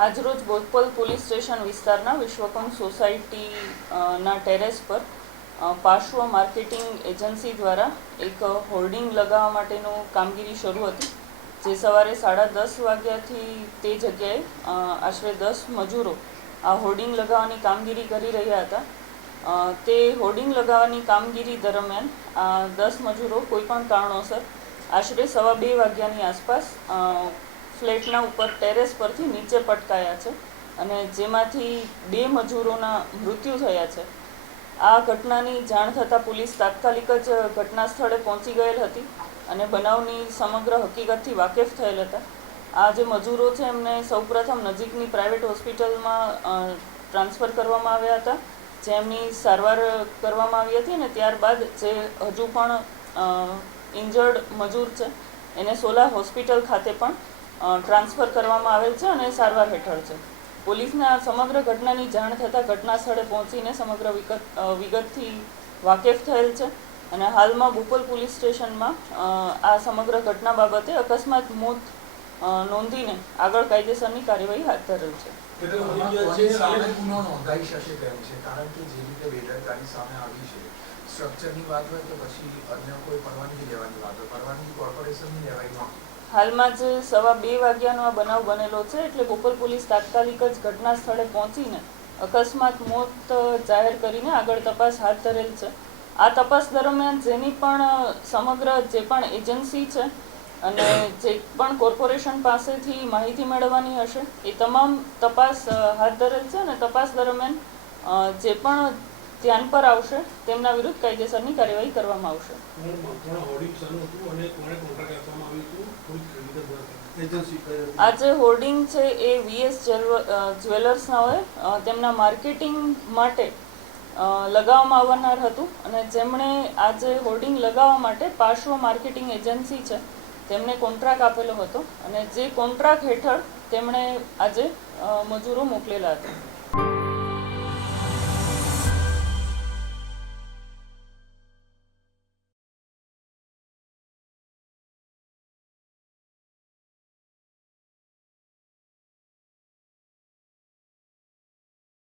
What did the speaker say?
આજરોજ બોથપલ police station વિસ્તારના વિશ્વકર્મ સોસાયટીના ટેરેસ પર પાર્શ્વ માર્કેટિંગ એજન્સી દ્વારા એક હોર્ડિંગ લગાવવા માટેનું કામગીરી શરૂ હતી, જે સવારે 10:30 વાગ્યાથી તે જગ્યાએ આશરે 10 મજૂરો આ હોર્ડિંગ લગાવવાની કામગીરી કરી રહ્યા હતા. તે હોર્ડિંગ લગાવવાની કામગીરી દરમિયાન 10 મજૂરો કોઈપણ કારણોસર આશરે 2:15 વાગ્યાની આસપાસ ફ્લેટના ઉપર ટેરેસ પરથી નીચે પટકાયા છે અને જેમાંથી 2 મજૂરોના મૃત્યુ થયા છે. આ ઘટનાની જાણ થતાં પોલીસ તાત્કાલિક જ ઘટના સ્થળે પહોંચી ગયેલ હતી અને બનાવની સમગ્ર હકીકતથી વાકેફ થયેલ હતા. આ જે મજૂરો છે એમને સૌપ્રથમ નજીકની પ્રાઇવેટ હોસ્પિટલમાં ટ્રાન્સફર કરવામાં આવ્યા હતા, જેમની સારવાર કરવામાં આવી હતી અને ત્યારબાદ જે હજુ પણ ઇન્જર્ડ મજૂર છે એને સોલા હોસ્પિટલ ખાતે પણ ટ્રાન્સફર કરવામાં આવેલ છે અને સારવાર હેઠળ છે. પોલીસને આ સમગ્ર ઘટનાની જાણ થતાં ઘટના સ્થળે પહોંચીને સમગ્ર વિગતથી વાકેફ થયેલ છે અને હાલમાં બોપલ પોલીસ સ્ટેશનમાં આ સમગ્ર ઘટના બાબતે અકસ્માત મોત નોંધીને આગળ કાયદેસરની કાર્યવાહી હાથ ધરેલ છે. હાલમાં જ 2:15 વાગ્યાનો આ બનાવ બનેલો છે, એટલે બોપલ પોલીસ તાત્કાલિક જ ઘટના સ્થળે પહોંચીને અકસ્માત મોત જાહેર કરીને આગળ તપાસ હાથ ધરેલ છે. આ તપાસ દરમિયાન જેની પણ સમગ્ર જે પણ એજન્સી છે અને જે પણ કોર્પોરેશન પાસેથી માહિતી મેળવવાની હશે એ તમામ તપાસ હાથ ધરેલ છે અને તપાસ દરમિયાન જે પણ ધ્યાન પર આવશે તેમના વિરુદ્ધ કાયદેસરની કાર્યવાહી કરવામાં આવશે. આ જે હોર્ડિંગ છે એ VS જ્વેલર્સના હોય તેમના માર્કેટિંગ માટે લગાવવામાં આવનાર હતું અને જેમણે આ જે હોર્ડિંગ લગાવવા માટે પાર્શ્વ માર્કેટિંગ એજન્સી છે તેમને કોન્ટ્રાક્ટ આપેલો હતો અને જે કોન્ટ્રાક્ટ હેઠળ તેમણે આજે મજૂરો મોકલેલા હતા.